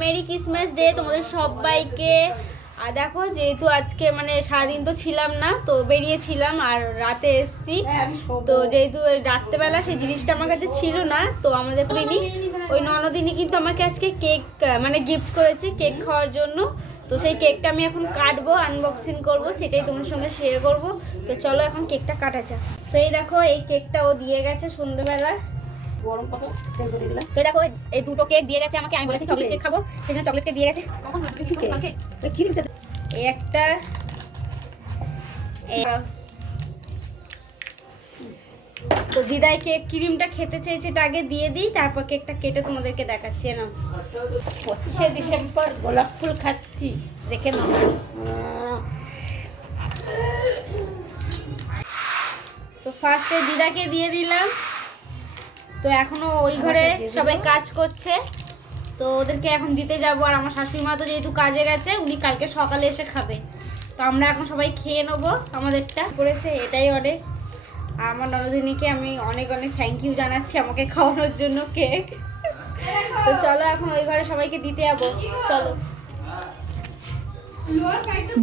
Merry Christmas day তোমাদের সবাইকে। আর দেখো যেহেতু আজকে মানে সারাদিন তো ছিলাম না, তো বেরিয়েছিলাম আর রাতে এসছি, তো যেহেতু রাত্রেবেলা সেই জিনিসটা আমার কাছে ছিল না, তো আমাদের প্রিনি ওই ননদিনী কিন্তু আমাকে আজকে কেক মানে গিফট করেছে কেক খাওয়ার জন্য। তো সেই কেকটা আমি এখন কাটবো, আনবক্সিং করব, সেটাই তোমার সঙ্গে শেয়ার করব। তো চলো এখন কেকটা কাটা যাক। তো এই দেখো এই কেকটা ও দিয়ে গেছে সন্ধ্যেবেলা। তো দেখো এই দুটো কেক দিয়ে গেছে আমাকে, আমি বলেছি চকলেট কেক খাবো, সেই জন্য চকলেট কেক দিয়ে গেছে। এই একটা, তো দিদাই কেক ক্রিমটা খেতে চেয়েছে, এটা আগে দিয়ে দিই, তারপর কেকটা কেটে তোমাদেরকে দেখাচ্ছি। না 25শে ডিসেম্বর গোলাপ ফুল খাচ্ছি, দেখে নাও। তো ফার্স্টে দিদাকে দিয়ে দিলাম। তো এখনো ওই ঘরে সবাই কাজ করছে, তো ওদেরকে এখন দিতে যাব। আর আমার শাশুড়ি মা তো যেহেতু কাজে গেছে, উনি কালকে সকালে এসে খাবে। তো আমরা এখন সবাই খেয়ে নেবো, আমাদেরটা করেছে এটাই অনেক। আর আমার ননদিনীকে আমি অনেক অনেক থ্যাংক ইউ জানাচ্ছি আমাকে খাওয়ানোর জন্য কেক। তো চলো এখন ওই ঘরে সবাইকে দিতে যাবো, চলো।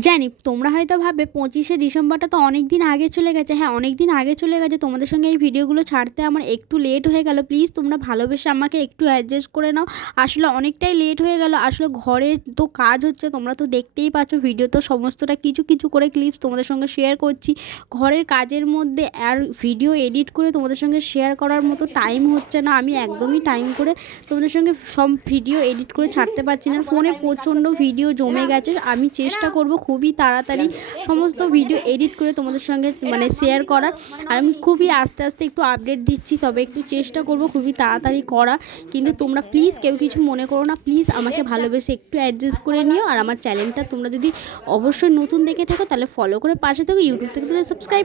জানি তোমরা হয়তো ভাবে 25শে ডিসেম্বরটা তো অনেক দিন আগে চলে গেছে। হ্যাঁ, অনেক দিন আগে চলে গেছে, তোমাদের সঙ্গে এই ভিডিওগুলো ছাড়তে আমার একটু লেট হয়ে গেল। প্লিজ তোমরা ভালোবেসে আমাকে একটু অ্যাডজাস্ট করে নাও। আসলে অনেকটাই লেট হয়ে গেল, আসলে ঘরে তো কাজ হচ্ছে, তোমরা তো দেখতেই পাচ্ছ। ভিডিও তো সমস্তটা কিছু কিছু করে ক্লিপস তোমাদের সঙ্গে শেয়ার করছি ঘরের কাজের মধ্যে। আর ভিডিও এডিট করে তোমাদের সঙ্গে শেয়ার করার মতো টাইম হচ্ছে না, আমি একদমই টাইম করে তোমাদের সঙ্গে সব ভিডিও এডিট করে ছাড়তে পারছি না। ফোনে প্রচণ্ড ভিডিও জমে গেছে, আমি চেষ্টা করব খুবই তাড়াতাড়ি সমস্ত ভিডিও এডিট করে তোমাদের সঙ্গে মানে শেয়ার করার। আর আমি খুবই আস্তে আস্তে একটু আপডেট দিচ্ছি, তবে একটু চেষ্টা করব খুবই তাড়াতাড়ি করা। কিন্তু তোমরা প্লিজ কেউ কিছু মনে করো না, প্লিজ আমাকে ভালোবেসে একটু অ্যাডজাস্ট করে নিও। আর আমার চ্যানেলটা তোমরা যদি অবশ্যই নতুন দেখে থাকো তাহলে ফলো করে পাশে থাকো, ইউটিউব থেকে তাহলে সাবস্ক্রাইব